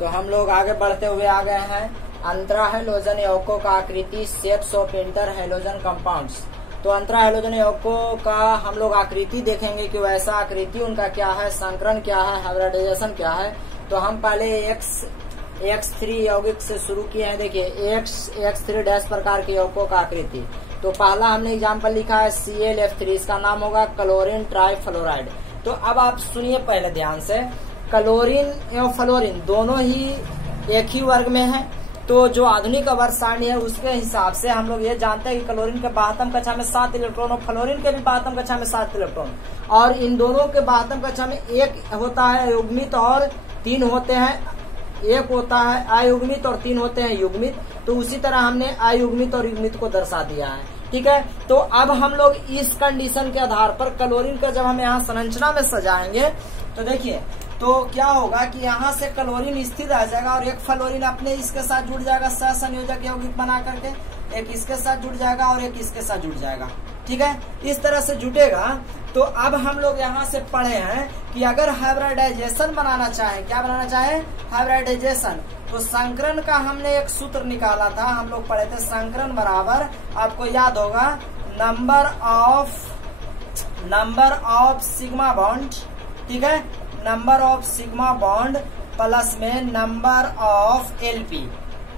तो हम लोग आगे बढ़ते हुए आ गए हैं अंतरा हैलोजन यौगिकों का आकृति, shapes of inter halogen compounds. तो अंतरा हैलोजन यौगिकों का हम लोग आकृति देखेंगे कि वैसा आकृति उनका क्या है, संकरण क्या है, हाइब्रिडाइजेशन क्या है। तो हम पहले X3 यौगिक से शुरू किए हैं। देखिए X3 प्रकार के यौगिकों का आकृति। तो पहला हमने एग्जाम्पल लिखा है ClF3, इसका नाम होगा क्लोरीन ट्राइफ्लोराइड। तो अब आप सुनिए पहले ध्यान से, क्लोरीन एवं फ्लोरीन दोनों ही एक ही वर्ग में है। तो जो आधुनिक आवर्त सारणी है उसके हिसाब से हम लोग ये जानते हैं कि क्लोरीन के 72 कक्षा में 7 इलेक्ट्रॉन और फ्लोरीन के भी 72 कक्षा में 7 इलेक्ट्रॉन, और इन दोनों के 72 कक्षा में एक होता है युग्मित और 3 होते हैं, एक होता है अयुग्मित और 3 होते हैं युग्मित। तो उसी तरह हमने अयुग्मित और युग्मित को दर्शा दिया है, ठीक है। तो अब हम लोग इस कंडीशन के आधार पर क्लोरीन का जब हम यहाँ संरचना में सजाएंगे तो देखिए तो क्या होगा कि यहाँ से क्लोरीन स्थिर रह जाएगा और एक फ्लोरीन अपने इसके साथ जुड़ जाएगा सहसंयोजक यौगिक बना करके, एक इसके साथ जुड़ जाएगा और एक इसके साथ जुड़ जाएगा, ठीक है। इस तरह से जुटेगा। तो अब हम लोग यहाँ से पढ़े हैं कि अगर हाइब्रिडाइजेशन बनाना चाहे, क्या बनाना चाहे, हाइब्रिडाइजेशन, तो संकरण का हमने एक सूत्र निकाला था, हम लोग पढ़े थे संकरण बराबर, आपको याद होगा, नंबर ऑफ सिग्मा बॉन्ड, ठीक है, number of sigma bond plus में number of LP,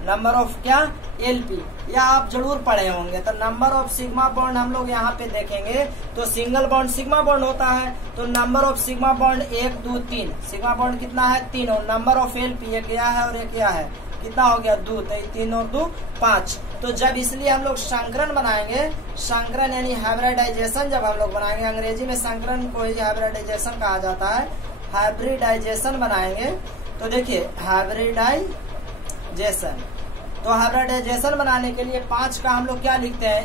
number of क्या, एलपी, या आप जरूर पढ़े होंगे। तो नंबर ऑफ सिग्मा बॉन्ड हम लोग यहाँ पे देखेंगे तो सिंगल बॉन्ड सिग्मा बॉन्ड होता है, तो number of sigma bond 1 2 3, sigma bond कितना है 3, और नंबर ऑफ एलपी एक यह है और एक यह है, कितना हो गया 2, तो 3 और 2 5। तो जब इसलिए हम लोग संकरण बनाएंगे, संकरण यानी हाइब्रिडाइजेशन जब हम लोग बनाएंगे, अंग्रेजी में संकरण को ही हाइब्रिडाइजेशन कहा जाता है, हाइब्रिडाइजेशन बनाएंगे। तो देखिए हाइब्रिडाइजेशन, तो हाइब्रिडाइजेशन बनाने के लिए 5 का हम लोग क्या लिखते हैं,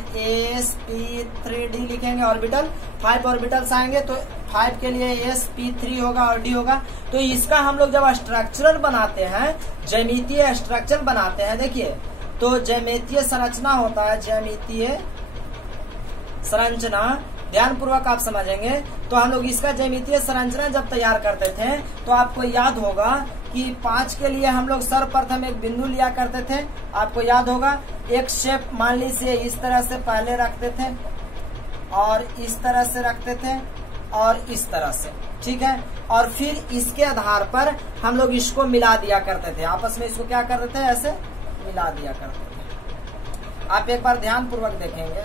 sp3d लिखेंगे, ऑर्बिटल 5 ऑर्बिटल्स आएंगे, तो 5 के लिए sp3 होगा और d होगा। तो इसका हम लोग जब स्ट्रक्चरल बनाते हैं, ज्यामितीय स्ट्रक्चर बनाते हैं, देखिए तो ज्यामितीय संरचना होता है, ज्यामितीय संरचना, ध्यान पूर्वक आप समझेंगे। तो हम लोग इसका ज्यामितीय संरचना जब तैयार करते थे तो आपको याद होगा कि 5 के लिए हम लोग सर्वप्रथम एक बिंदु लिया करते थे, आपको याद होगा, एक शेप मान लीजिए इस तरह से पहले रखते थे और इस तरह से रखते थे और इस तरह से, ठीक है, और फिर इसके आधार पर हम लोग इसको मिला दिया करते थे, आपस में इसको क्या करते थे, ऐसे मिला दिया करते थे। आप एक बार ध्यान पूर्वक देखेंगे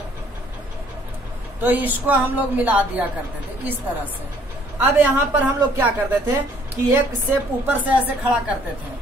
तो इसको हम लोग मिला दिया करते थे इस तरह से। अब यहाँ पर हम लोग क्या करते थे कि एक शेप ऊपर से ऐसे खड़ा करते थे,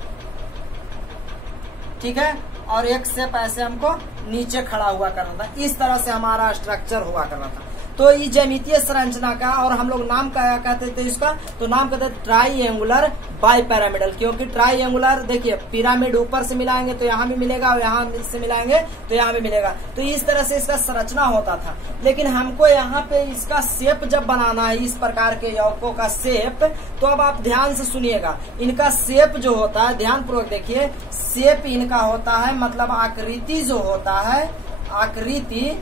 ठीक है, और एक शेप ऐसे हमको नीचे खड़ा हुआ करना था, इस तरह से हमारा स्ट्रक्चर हुआ करना था। तो ये ज्यामितीय संरचना का, और हम लोग नाम क्या कहते थे इसका, तो नाम कहते थे ट्राइएंगुलर बाइपिरामिडल, क्योंकि ट्राइएंगुलर देखिए पिरामिड ऊपर से मिलाएंगे तो यहाँ भी मिलेगा और यहाँ से मिलाएंगे तो यहाँ भी मिलेगा, तो इस तरह से इसका संरचना होता था। लेकिन हमको यहाँ पे इसका शेप जब बनाना है, इस प्रकार के यौगिकों का शेप, तो अब आप ध्यान से सुनिएगा, इनका शेप जो होता है, ध्यान पूर्वक देखिए, शेप इनका होता है, मतलब आकृति जो होता है, आकृति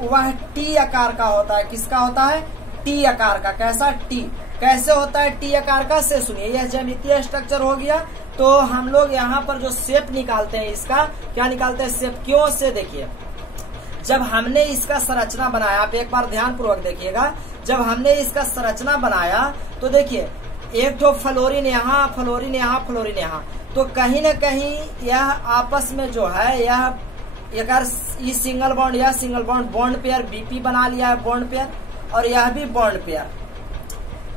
वह टी आकार का होता है। किसका होता है, टी आकार का। कैसा, टी, कैसे होता है टी आकार का, से सुनिए, यह ज्यामितीय स्ट्रक्चर हो गया। तो हम लोग यहाँ पर जो शेप निकालते हैं, इसका क्या निकालते हैं, शेप, क्यों, से देखिए, जब हमने इसका संरचना बनाया, आप एक बार ध्यान पूर्वक देखिएगा, जब हमने इसका संरचना बनाया तो देखिए एक तो फ्लोरीन यहाँ, फ्लोरीन यहाँ, फ्लोरीन यहाँ, तो कहीं न कहीं यह आपस में जो है, यह अगर इस सिंगल बॉन्ड या single bond, bond pair BP बना लिया है, बॉन्ड पेयर, और यह भी बॉन्ड पेयर,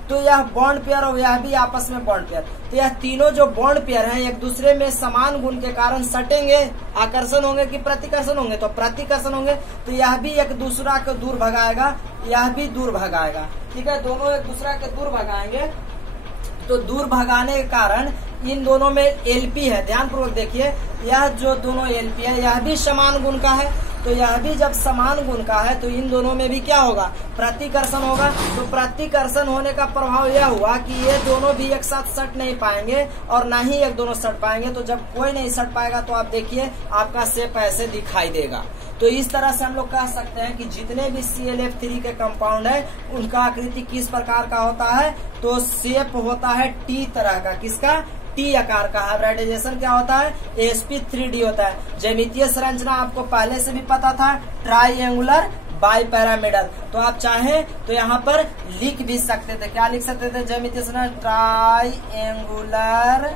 तो यह बॉन्ड पेयर और यह भी आपस में बॉन्ड पेयर, तो यह तीनों जो बॉन्ड पेयर हैं एक दूसरे में समान गुण के कारण सटेंगे, आकर्षण होंगे कि प्रतिकर्षण होंगे, तो प्रतिकर्षण होंगे, तो यह भी एक दूसरा को दूर भगाएगा, यह भी दूर भगाएगा, ठीक है, दोनों एक दूसरा के दूर भगाएंगे। तो दूर भगाने के कारण इन दोनों में एलपी है, ध्यान पूर्वक देखिए, यह जो दोनों एलपी है यह भी समान गुण का है, तो यह भी जब समान गुण का है तो इन दोनों में भी क्या होगा, प्रतिकर्षण होगा। तो प्रतिकर्षण होने का प्रभाव यह हुआ कि ये दोनों भी एक साथ सट नहीं पाएंगे और ना ही एक दोनों सट पाएंगे। तो जब कोई नहीं सट पाएगा तो आप देखिए आपका शेप ऐसे दिखाई देगा। तो इस तरह से हम लोग कह सकते हैं कि जितने भी ClF3 के कंपाउंड है उनका आकृति किस प्रकार का होता है, तो शेप होता है टी तरह का। किसका, टी आकार का। हाइब्रिडाइजेशन क्या होता है, sp3d होता है। ज्यामितीय संरचना आपको पहले से भी पता था, ट्राइएंगुलर बाइपिरामिडल। तो आप चाहे तो यहाँ पर लिख भी सकते थे, क्या लिख सकते थे, ज्यामितीय संरचना ट्राइएंगुलर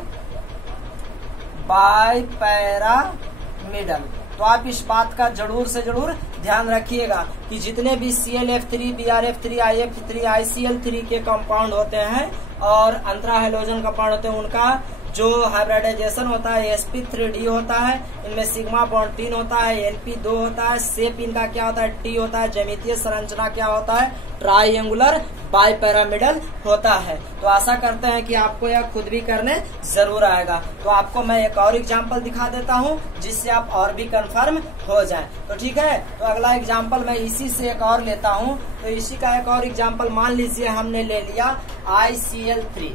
बाइपिरामिडल। तो आप इस बात का जरूर से जरूर ध्यान रखिएगा कि जितने भी ClF3, BrF3, IF3, ICl3 के कंपाउंड होते हैं और अंतरा हैलोजन कंपाउंड होते हैं, उनका जो हाइब्रिडाइजेशन होता है sp3d होता है। इनमें सिग्मा बॉन्ड 3 होता है, Lp 2 होता है, शेप इनका क्या होता है, T होता है। ज्यामितीय संरचना क्या होता है, ट्राइएंगुलर बाइपिरामिडल होता है। तो आशा करते हैं कि आपको यह खुद भी करने जरूर आएगा। तो आपको मैं एक और एग्जाम्पल दिखा देता हूं जिससे आप और भी कंफर्म हो जाएं। तो ठीक है, तो अगला एग्जाम्पल मैं इसी से एक और लेता हूं। तो इसी का एक और एग्जाम्पल मान लीजिए हमने ले लिया ICl3।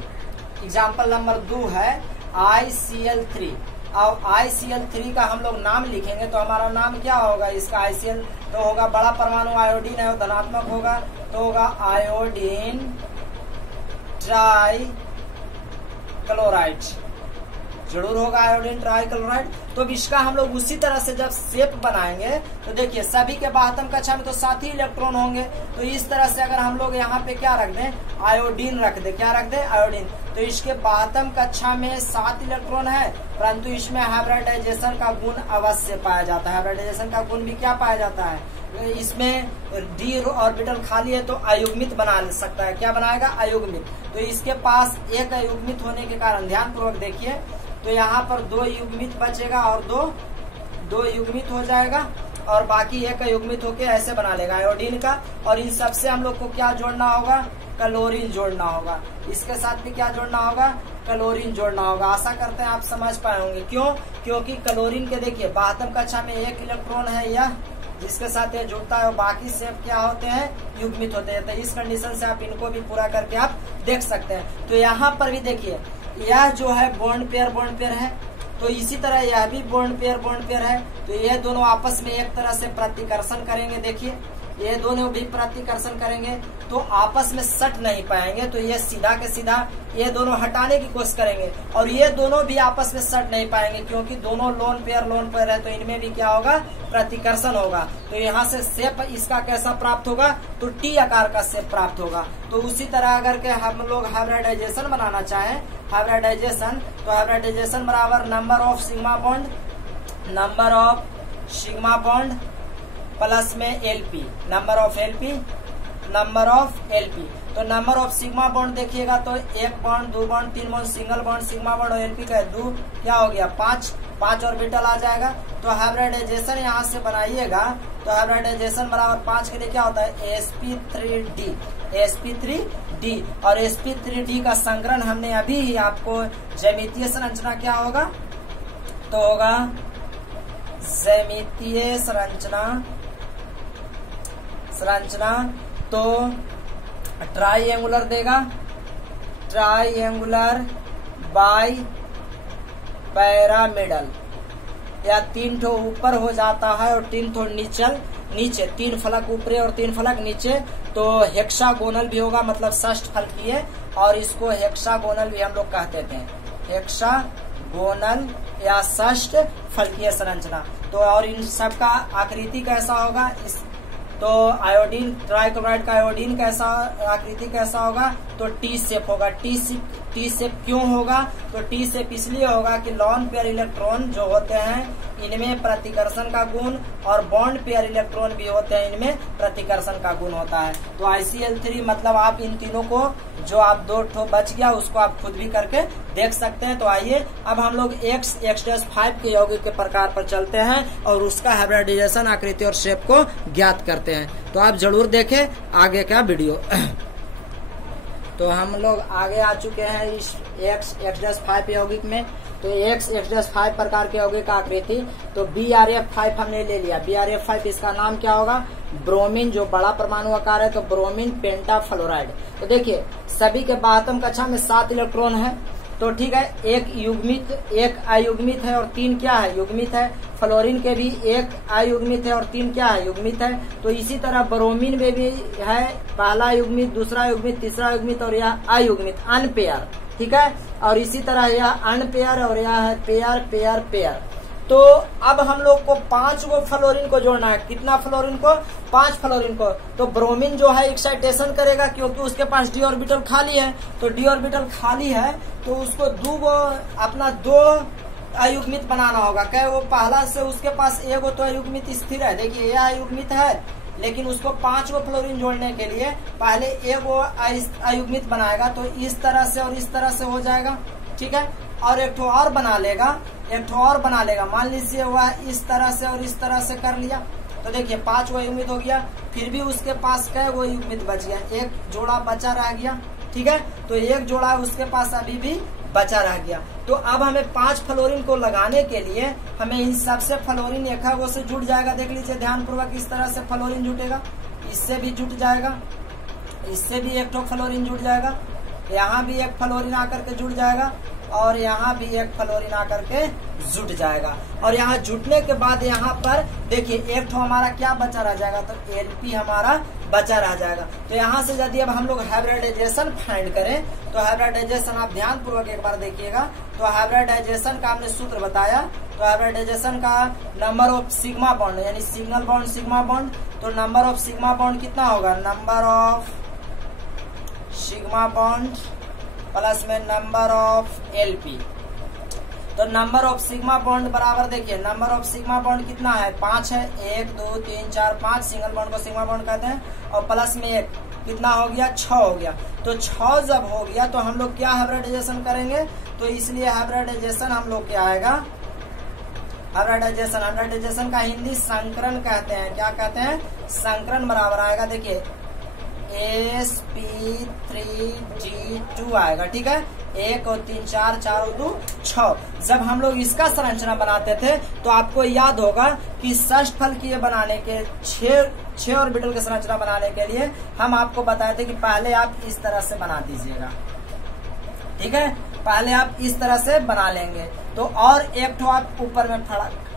एग्जाम्पल नंबर 2 है ICl3। अब ICl3 का हम लोग नाम लिखेंगे तो हमारा नाम क्या होगा, इसका ICl तो होगा बड़ा परमाणु आयोडीन है और धनात्मक होगा, तो होगा आयोडीन ट्राई क्लोराइड, जरूर होगा आयोडीन ट्राई क्लोराइड। तो इसका हम लोग उसी तरह से जब शेप बनाएंगे तो देखिए सभी के बाहतम कक्षा में तो 7 ही इलेक्ट्रॉन होंगे। तो इस तरह से अगर हम लोग यहाँ पे क्या रख दें, आयोडीन रख दे, क्या रख दे, आयोडीन। तो इसके बाहतम कक्षा में 7 इलेक्ट्रॉन है, परंतु इसमें हाइब्रिडाइजेशन का गुण अवश्य पाया जाता है। हाइब्रिडाइजेशन का गुण भी क्या पाया जाता है, इसमें d ऑर्बिटल खाली है तो अयुग्मित बना सकता है, क्या बनाएगा, अयुग्मित। तो इसके पास एक अयुग्मित होने के कारण ध्यान पूर्वक देखिए, तो यहाँ पर 2 युग्मित बचेगा और दो युग्मित हो जाएगा और बाकी एक युग्मित होके ऐसे बना लेगा आयोडीन का। और इन सबसे हम लोग को क्या जोड़ना होगा, क्लोरीन जोड़ना होगा। इसके साथ भी क्या जोड़ना होगा, क्लोरीन जोड़ना होगा। आशा करते हैं आप समझ पाए होंगे। क्यों, क्योंकि क्लोरीन के देखिए बाहतम कक्षा में 1 इलेक्ट्रॉन है यह, जिसके साथ ये जुड़ता है और बाकी शेप क्या होते हैं, युग्मित होते हैं। तो इस कंडीशन से आप इनको भी पूरा करके आप देख सकते हैं। तो यहाँ पर भी देखिए यह जो है बॉन्ड पेयर है, तो इसी तरह यह भी बॉन्ड पेयर है। तो ये दोनों आपस में एक तरह से प्रतिकर्षण करेंगे। देखिए ये दोनों भी प्रतिकर्षण करेंगे तो आपस में सट नहीं पाएंगे, तो ये सीधा के सीधा ये दोनों हटाने की कोशिश करेंगे और ये दोनों भी आपस में सट नहीं पाएंगे क्योंकि दोनों लोन पेयर है। तो इनमें भी क्या होगा, प्रतिकर्षण होगा। तो यहाँ से शेप इसका कैसा प्राप्त होगा, तो टी आकार का शेप प्राप्त होगा। तो उसी तरह अगर के हम लोग हाइब्रिडाइजेशन बनाना चाहें, हाइब्रिडाइजेशन, तो हाइब्रिडाइजेशन बराबर number of sigma bond plus में LP, नंबर ऑफ LP। तो नंबर ऑफ सिग्मा बॉन्ड देखिएगा तो 1 bond, 2 bond, 3 bond, single bond, sigma bond और LP का 2 क्या हो गया, 5 ऑर्बिटल आ जाएगा। तो हाइब्रिडाइजेशन यहाँ से बनाइएगा तो हाइब्रिडाइजेशन बराबर 5 के लिए क्या होता है, sp3d। और sp3d का संकरण हमने अभी ही आपको, ज्यामितीय संरचना क्या होगा, तो होगा ज्यामितीय संरचना तो ट्राइएंगुलर देगा, ट्राइएंगुलर बाइपिरामिडल, या 3 ठो ऊपर हो जाता है और 3 ठो नीचे, 3 फलक ऊपरे और 3 फलक नीचे। तो हेक्सागोनल भी होगा, मतलब षष्ठ फलकीय, और इसको हेक्सागोनल भी हम लोग कहते थे, हेक्सागोनल या षष्ठ फलकीय संरचना। तो और इन सब का आकृति कैसा होगा, तो आयोडीन ट्राइक्लोराइड का आयोडीन कैसा आकृति कैसा होगा, तो टी शेप होगा। टी शेप क्यों होगा, तो टी शेप इसलिए होगा कि लॉन पेयर इलेक्ट्रॉन जो होते हैं इनमें प्रतिकर्षण का गुण और बॉन्ड पेयर इलेक्ट्रॉन भी होते हैं, इनमें प्रतिकर्षण का गुण होता है। तो ICl3 मतलब आप इन तीनों को, जो आप 2 ठो बच गया उसको आप खुद भी करके देख सकते हैं। तो आइए अब हम लोग X-5 के यौगिक के प्रकार पर चलते हैं और उसका हाइब्रिडाइजेशन आकृति और शेप को ज्ञात करते हैं। तो आप जरूर देखें आगे का वीडियो। तो हम लोग आगे आ चुके हैं इस X-5 यौगिक में। तो X-5 प्रकार के यौगिक का आकृति, तो BrF5 हमने ले लिया। BrF5 इसका नाम क्या होगा, ब्रोमीन, जो बड़ा परमाणु आकार है तो ब्रोमीन पेंटाफ्लोराइड। तो देखिए सभी के बाहतम कक्षा में 7 इलेक्ट्रॉन है, तो ठीक है, 1 अयुग्मित है और 3 क्या है, युग्मित है। फ्लोरीन के भी 1 अयुग्मित है और 3 क्या है, युग्मित है। तो इसी तरह ब्रोमीन में भी है, पहला युग्मित, दूसरा युग्मित, तीसरा युग्मित और यह अयुग्मित, अनपेयर। ठीक है। और इसी तरह यह अनपेयर और यह है पेयर पेयर पेयर। तो अब हम लोग को 5 गो फ्लोरीन को जोड़ना है। कितना फ्लोरीन को? 5 फ्लोरीन को। तो ब्रोमीन जो है एक्साइटेशन करेगा क्योंकि उसके पास डी ऑर्बिटल खाली है। तो डी ऑर्बिटल खाली है तो उसको दो अयुग्मित बनाना होगा। क्या वो पहला से उसके पास एगो तो अयुग्मित स्थिर है। देखिए यह अयुग्मित है लेकिन उसको 5 गो फ्लोरीन जोड़ने के लिए पहले एगो अयुग्मित बनाएगा। तो इस तरह से और इस तरह से हो जाएगा, ठीक है। और एक और बना लेगा, मान लीजिए वह इस तरह से और इस तरह से कर लिया। तो देखिए 5 गो युग्मित हो गया, फिर भी उसके पास कै गो युग्मित बच गया? एक जोड़ा बचा रह गया, ठीक है। तो एक जोड़ा उसके पास अभी भी बचा रह गया। तो अब हमें 5 फ्लोरीन को लगाने के लिए हमें इन सबसे फ्लोरीन एक गो से जुट जाएगा। देख लीजिए ध्यान पूर्वक, इस तरह से फ्लोरीन जुटेगा, इससे भी जुट जाएगा, इससे भी एक फ्लोरीन जुट जाएगा, यहाँ भी एक फ्लोरीन आकर के जुट जाएगा और यहाँ भी एक फ्लोरीन आकर के जुट जाएगा। और यहाँ जुटने के बाद यहाँ पर देखिए एक हमारा क्या बचा रह जाएगा? तो एलपी हमारा बचा रह जाएगा। तो यहाँ से यदि अब हम लोग हाइब्रिडाइजेशन फाइंड करें तो हाइब्रिडाइजेशन आप ध्यान पूर्वक एक बार देखिएगा। तो हाइब्रिडाइजेशन का हमने सूत्र बताया। तो हाइब्रिडाइजेशन का नंबर ऑफ सिग्मा बॉन्ड यानी सिग्नल बॉन्ड सिग्मा बॉन्ड। तो नंबर ऑफ सिग्मा बॉन्ड कितना होगा? Number of sigma bond plus में नंबर ऑफ एलपी। तो नंबर ऑफ सिग्मा बॉन्ड बराबर देखिए नंबर ऑफ सिग्मा बॉन्ड कितना है? 5 है। 1 2 3 4 5 सिंगल बॉन्ड को सिग्मा बॉन्ड कहते हैं। और प्लस में 1 कितना हो गया? 6 हो गया। तो 6 जब हो गया तो हम लोग क्या हाइब्रिडाइजेशन करेंगे? तो इसलिए हाइब्रिडाइजेशन हम लोग क्या आएगा? हाइब्रिडाइजेशन का हिंदी संकरण कहते हैं। क्या कहते हैं? संकरण बराबर आएगा देखिए sp3G2 आएगा, ठीक है। 1 और 3 4 4 और 2 6। जब हम लोग इसका संरचना बनाते थे तो आपको याद होगा कि षष्ठ फल की बनाने के 6 ऑर्बिटल की संरचना बनाने के लिए हम आपको बताए थे कि पहले आप इस तरह से बना दीजिएगा, ठीक है। पहले आप इस तरह से बना लेंगे। तो और एक तो आप ऊपर में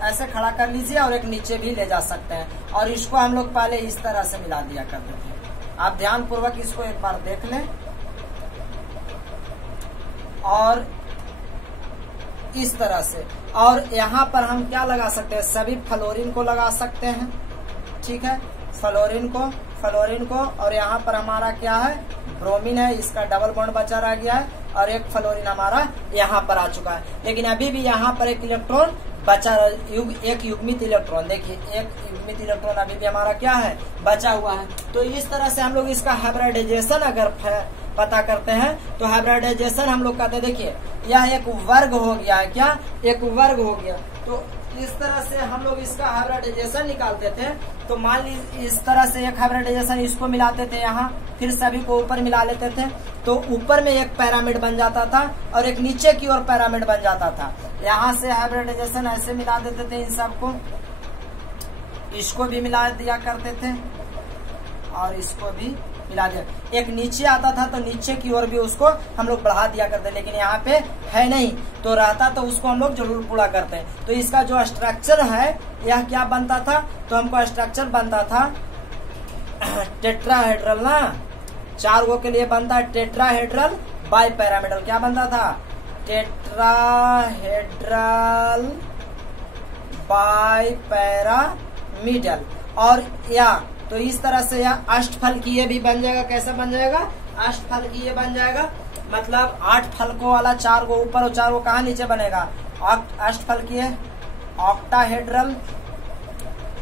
ऐसे खड़ा कर लीजिए और एक नीचे भी ले जा सकते हैं। और इसको हम लोग पहले इस तरह से मिला दिया करते थे। आप ध्यान पूर्वक इसको एक बार देख लें। और इस तरह से और यहाँ पर हम क्या लगा सकते हैं? सभी फ्लोरीन को लगा सकते हैं, ठीक है। फ्लोरीन को और यहाँ पर हमारा क्या है? ब्रोमीन है, इसका डबल बॉन्ड बचा रह गया है और एक फ्लोरीन हमारा यहाँ पर आ चुका है। लेकिन अभी भी यहाँ पर एक इलेक्ट्रॉन बचा, एक युग्मित इलेक्ट्रॉन, देखिए एक युग्मित इलेक्ट्रॉन अभी भी हमारा क्या है? बचा हुआ है। तो इस तरह से हम लोग इसका हाइब्रिडाइजेशन अगर पता करते हैं तो हाइब्रिडाइजेशन हम लोग कहते हैं देखिए यह एक वर्ग हो गया है। क्या? एक वर्ग हो गया। तो इस तरह से हम लोग इसका हाइब्रिडाइजेशन निकालते थे। तो मान लीजिए इस तरह से एक हाइब्रिडाइजेशन इसको मिलाते थे यहाँ, फिर सभी को ऊपर मिला लेते थे। तो ऊपर में एक पैरामिड बन जाता था और एक नीचे की ओर पैरामिड बन जाता था। यहाँ से हाइब्रिडाइजेशन ऐसे मिला देते थे इन सबको, इसको भी मिला दिया करते थे और इसको भी मिला दिया। एक नीचे आता था तो नीचे की ओर भी उसको हम लोग बढ़ा दिया करते, लेकिन यहाँ पे है नहीं। तो रहता तो उसको हम लोग जरूर पूरा करते हैं। तो इसका जो स्ट्रक्चर है यह क्या बनता था? तो हमको स्ट्रक्चर बनता था टेट्राहेड्रल ना, 4 गो के लिए बनता है टेट्राहेड्रल बाई पैरामिडल। क्या बनता था? Tetrahedral by pyramidal. और या तो इस तरह से यह अष्टफलकीय भी बन जाएगा। कैसा बन जाएगा? अष्टफलकीय बन जाएगा। मतलब 8 फलकों वाला 4 गो ऊपर और 4 गो कहाँ नीचे बनेगा? अष्टफलकीय, ऑक्टाहेड्रल,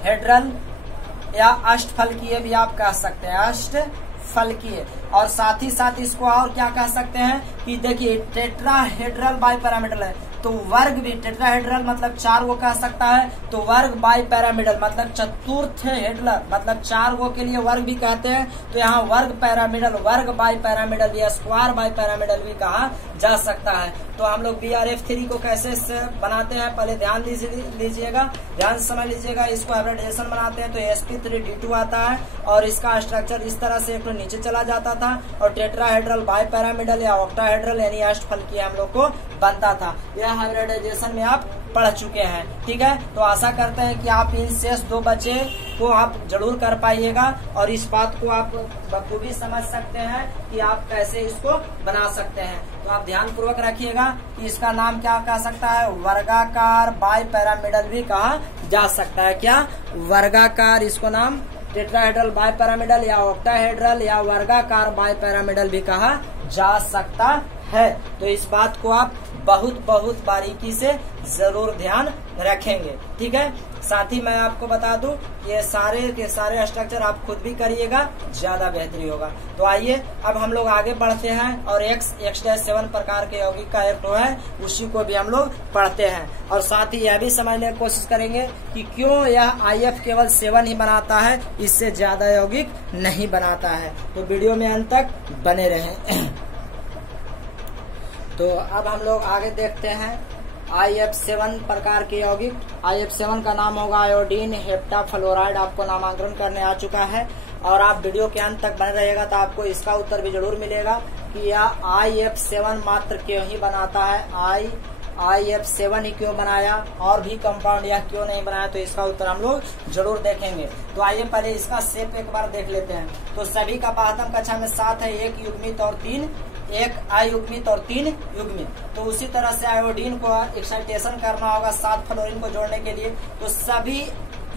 हेड्रल या अष्टफलकीय भी आप कह सकते हैं, अष्टफलकीय। और साथ ही साथ इसको और क्या कह सकते हैं कि देखिए टेट्राहेड्रल बाई पैरामिडल है तो वर्ग भी टेट्राहेड्रल मतलब 4 गो कह सकता है। तो वर्ग बाई पैरामिडल मतलब चतुर्थ हेड्रल मतलब 4 गो के लिए वर्ग भी कहते हैं। तो यहाँ वर्ग पैरामिडल, वर्ग बाई पैरामिडल या स्क्वायर बाई पैरामिडल भी कहा जा सकता है। तो हम लोग BRF3 को कैसे बनाते हैं पहले ध्यान लीजिएगा, ध्यान समझ लीजिएगा। इसको हाइब्रिडाइजेशन बनाते हैं तो sp3D2 आता है और इसका स्ट्रक्चर इस तरह से एक तो नीचे चला जाता था और टेट्राहेड्रल बाई पैरामिडल या ऑक्टाहेड्रल यानी अष्टफलकीय हम लोग को बनता था। यह हाइब्रिडाइजेशन में आप पढ़ चुके हैं, ठीक है। तो आशा करते हैं कि आप इन शेष 2 बचे इसको आप जरूर कर पाइएगा और इस बात को आप बखूबी समझ सकते हैं कि आप कैसे इसको बना सकते हैं। तो आप ध्यान पूर्वक रखिएगा कि इसका नाम क्या कह सकता है, वर्गाकार बाई पैरामिडल भी कहा जा सकता है। क्या वर्गाकार, इसको नाम टेट्राहेड्रल बाई पैरामिडल या ऑक्टाहेड्रल या वर्गाकार बाई पैरामिडल भी कहा जा सकता है। तो इस बात को आप बहुत बहुत बारीकी से जरूर ध्यान रखेंगे, ठीक है। साथ ही मैं आपको बता दूं ये सारे के सारे स्ट्रक्चर आप खुद भी करिएगा, ज्यादा बेहतरी होगा। तो आइए अब हम लोग आगे बढ़ते हैं और x-7 प्रकार के यौगिक का एक है उसी को भी हम लोग पढ़ते हैं और साथ ही यह भी समझने की कोशिश करेंगे कि क्यों यह IF केवल 7 ही बनाता है, इससे ज्यादा यौगिक नहीं बनाता है। तो वीडियो में अंत तक बने रहें। तो अब हम लोग आगे देखते हैं IF7 प्रकार के यौगिक। IF7 का नाम होगा आयोडीन हेप्टाफ्लोराइड। आपको नामांकन करने आ चुका है और आप वीडियो के अंत तक बने रहिएगा तो आपको इसका उत्तर भी जरूर मिलेगा कि यह IF7 मात्र क्यों ही बनाता है, IF7 ही क्यों बनाया और भी कंपाउंड यह क्यों नहीं बनाया, तो इसका उत्तर हम लोग जरूर देखेंगे। तो आइए पहले इसका शेप एक बार देख लेते हैं। तो सभी का 12वीं कक्षा में 7 है, 1 युग्मित और 3 एक अयुग्मित और 3 युग्मित। तो उसी तरह से आयोडीन को एक्साइटेशन करना होगा 7 फ्लोरीन को जोड़ने के लिए। तो सभी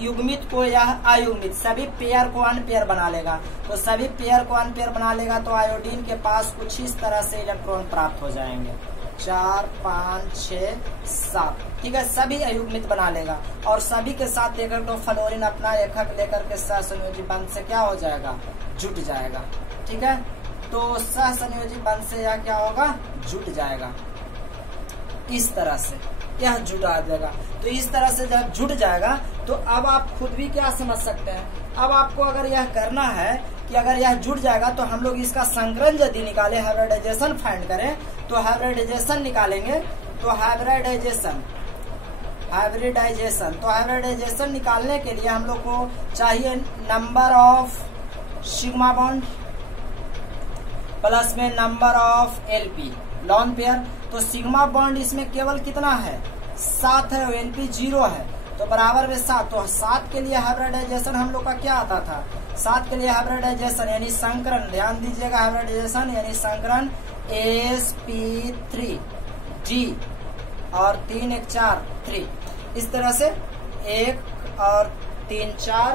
युग्मित को यह अयुग्मित सभी पेयर को अनपेयर बना लेगा। तो सभी पेयर को अनपेयर बना लेगा तो आयोडीन के पास कुछ इस तरह से इलेक्ट्रॉन प्राप्त हो जाएंगे, 4 5 6 7, ठीक है। सभी अयुग्मित बना लेगा और सभी के साथ लेकर तो फ्लोरीन अपना एकक लेकर के सहसंयोजी बंध से क्या हो जाएगा, जुट जाएगा, ठीक है। तो सहसंयोजी बंध से यह क्या होगा, जुट जाएगा। इस तरह से यह जुटा देगा। तो इस तरह से जब जुट जाएगा तो अब आप खुद भी क्या समझ सकते हैं। अब आपको अगर यह करना है कि अगर यह जुट जाएगा तो हम लोग इसका संकरण यदि निकाले, हाइब्रिडाइजेशन फाइंड करें तो हाइब्रिडाइजेशन निकालेंगे। तो हाइब्रिडाइजेशन निकालने के लिए हम लोग को चाहिए number of sigma bond plus में number of LP lone pair. तो सिग्मा बॉन्ड इसमें केवल कितना है, 7 है और एलपी 0 है, तो बराबर में 7। तो 7 के लिए हाइब्रिडाइजेशन हम लोग का क्या आता था, 7 के लिए हाइब्रिडाइजेशन यानी संकरण, ध्यान दीजिएगा, हाइब्रिडाइजेशन यानी संकरण sp3d और 3 1 4 3, इस तरह से 1 और 3 4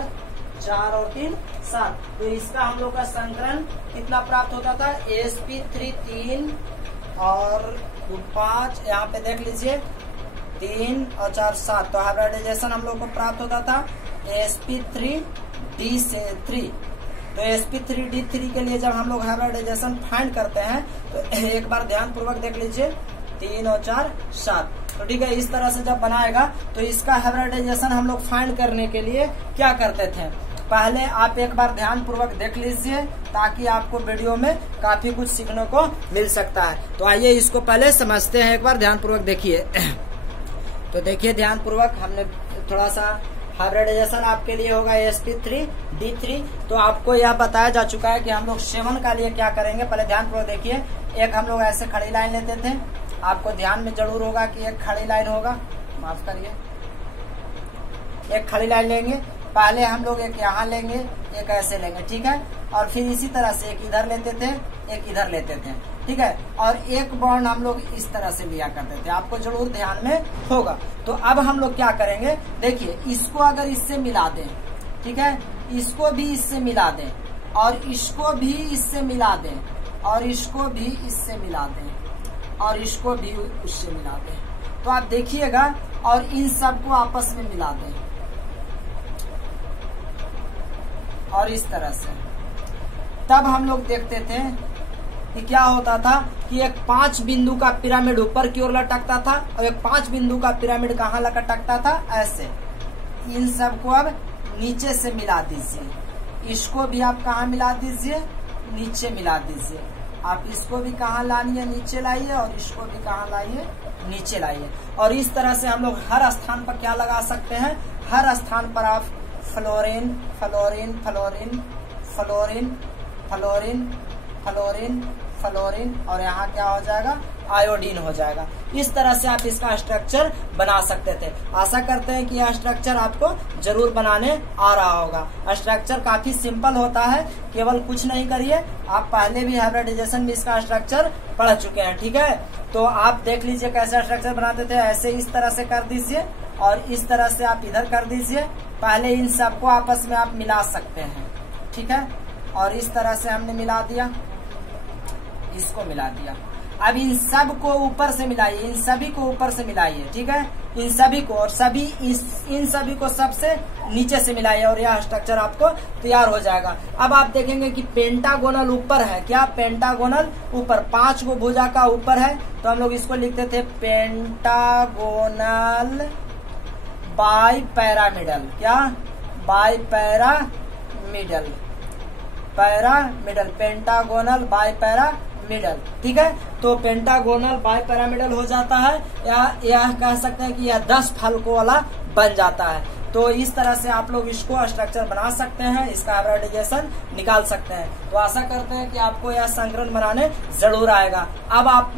4 और 3 7। तो इसका हम लोग का संकरण कितना प्राप्त होता था, sp3 3 और 5, यहाँ पे देख लीजिए 3 और 4 7। तो हाइब्रिडाइजेशन हम लोग को प्राप्त होता था sp3d से 3। तो sp3d3 के लिए जब हम लोग हाइब्रिडाइजेशन फाइंड करते हैं तो एक बार ध्यान पूर्वक देख लीजिए 3 और 4 7। तो ठीक है, इस तरह से जब बनाएगा तो इसका हाइब्रिडाइजेशन हम लोग फाइंड करने के लिए क्या करते थे, पहले आप एक बार ध्यान पूर्वक देख लीजिए ताकि आपको वीडियो में काफी कुछ सीखने को मिल सकता है। तो आइए इसको पहले समझते हैं, एक बार ध्यान पूर्वक देखिए। तो देखिए ध्यान पूर्वक, हमने थोड़ा सा हाइब्रिडाइजेशन आपके लिए होगा sp3d3। तो आपको यह बताया जा चुका है कि हम लोग 7 का लिए क्या करेंगे। पहले ध्यान पूर्वक देखिए, एक हम लोग ऐसे खड़ी लाइन लेते थे, आपको ध्यान में जरूर होगा कि एक खड़ी लाइन होगा, माफ करिए, एक खड़ी लाइन लेंगे। पहले हम लोग एक यहाँ लेंगे, एक ऐसे लेंगे, ठीक है, और फिर इसी तरह से एक इधर लेते थे, एक इधर लेते थे, ठीक है, और एक बॉन्ड हम लोग इस तरह से लिया करते थे, आपको जरूर ध्यान में होगा। तो अब हम लोग क्या करेंगे, देखिए इसको अगर इससे मिला दें, ठीक है, इसको भी इससे मिला दें और इसको भी इससे मिला दें और इसको भी इससे मिला दें और इसको भी उससे मिला दें, तो आप देखिएगा, और इन सबको आपस में मिला दें और इस तरह से, तब हम लोग देखते थे कि क्या होता था कि एक 5 बिंदु का पिरामिड ऊपर की ओर लटकता था और एक 5 बिंदु का पिरामिड कहाँ लटकता था, ऐसे। इन सबको अब नीचे से मिला दीजिए, इसको भी आप कहाँ मिला दीजिए, नीचे मिला दीजिए। आप इसको भी कहाँ लाइए, नीचे लाइए, और इसको भी कहाँ लाइए, नीचे लाइए। और इस तरह से हम लोग हर स्थान पर क्या लगा सकते हैं, हर स्थान पर आप fluorine fluorine fluorine fluorine fluorine fluorine fluorine और यहाँ क्या हो जाएगा, आयोडीन हो जाएगा। इस तरह से आप इसका स्ट्रक्चर बना सकते थे। आशा करते हैं कि यह स्ट्रक्चर आपको जरूर बनाने आ रहा होगा। स्ट्रक्चर काफी सिंपल होता है, केवल कुछ नहीं करिए, आप पहले भी हाइब्रिडाइजेशन में इसका स्ट्रक्चर पढ़ चुके हैं, ठीक है। तो आप देख लीजिए कैसा स्ट्रक्चर बनाते थे। ऐसे इस तरह से कर दीजिए और इस तरह से आप इधर कर दीजिए। पहले इन सबको आपस में आप मिला सकते हैं, ठीक है। और इस तरह से हमने मिला दिया, इसको मिला दिया। अब इन सब को ऊपर से मिलाइए, इन सभी को ऊपर से मिलाइए, ठीक है। इन सभी को और इन सभी को सबसे नीचे से मिलाइए और यह स्ट्रक्चर आपको तैयार हो जाएगा। अब आप देखेंगे कि पेंटागोनल ऊपर है, क्या पेंटागोनल ऊपर 5 गो भुजा का ऊपर है, तो हम लोग इसको लिखते थे पेंटागोनल बाई पैरामिडल। क्या, by pyramidal, pentagonal by pyramidal, ठीक है। तो पेंटागोनल बाई पैरामिडल हो जाता है, या कह सकते हैं कि यह 10 फलकों वाला बन जाता है। तो इस तरह से आप लोग इसको स्ट्रक्चर बना सकते हैं, इसका हाइब्रिडाइजेशन निकाल सकते हैं। तो आशा करते हैं कि आपको यह संकरण बनाने जरूर आएगा। अब आप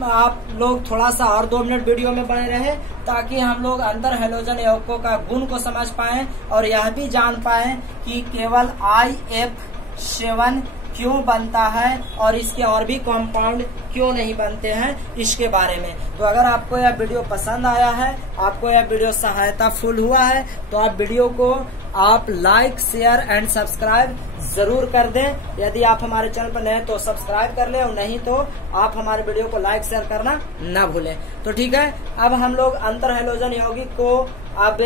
लोग थोड़ा सा और 2 मिनट वीडियो में बने रहे ताकि हम लोग अंतर हैलोजन यौगिकों का गुण को समझ पाएं और यह भी जान पाएं कि केवल IF7 क्यों बनता है और इसके और भी कंपाउंड क्यों नहीं बनते हैं, इसके बारे में। तो अगर आपको यह वीडियो पसंद आया है, आपको यह वीडियो सहायता फुल हुआ है, तो आप वीडियो को आप लाइक, शेयर एंड सब्सक्राइब जरूर कर दें। यदि आप हमारे चैनल पर नए हैं तो सब्सक्राइब कर लें और नहीं तो आप हमारे वीडियो को लाइक शेयर करना न भूलें। तो ठीक है, अब हम लोग अंतर हैलोजन यौगिक को, अब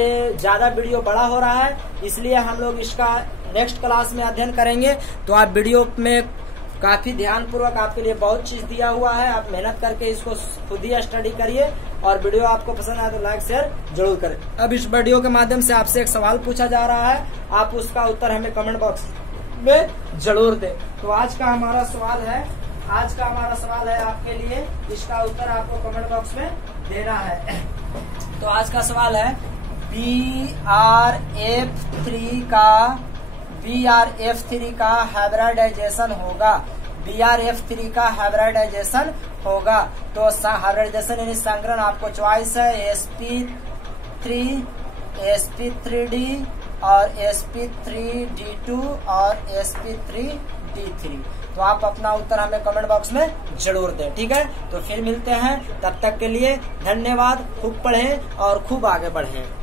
ज्यादा वीडियो बड़ा हो रहा है इसलिए हम लोग इसका नेक्स्ट क्लास में अध्ययन करेंगे। तो आप वीडियो में काफी ध्यान पूर्वक, आपके लिए बहुत चीज दिया हुआ है, आप मेहनत करके इसको खुद ही स्टडी करिए और वीडियो आपको पसंद आए तो लाइक शेयर जरूर करें। अब इस वीडियो के माध्यम से आपसे एक सवाल पूछा जा रहा है, आप उसका उत्तर हमें कमेंट बॉक्स में जरूर दें। तो आज का हमारा सवाल है आपके लिए, इसका उत्तर आपको कमेंट बॉक्स में देना है। तो आज का सवाल है BRF3 का हाइब्रिडाइजेशन होगा, BRF3 का हाइब्रिडाइजेशन होगा। तो हाइब्रिडाइजेशन यानी संकरण आपको चॉइस है sp3, sp3d और sp3d2 और sp3d3। तो आप अपना उत्तर हमें कमेंट बॉक्स में जरूर दें, ठीक है। तो फिर मिलते हैं, तब तक के लिए धन्यवाद। खूब पढ़ें और खूब आगे बढ़ें।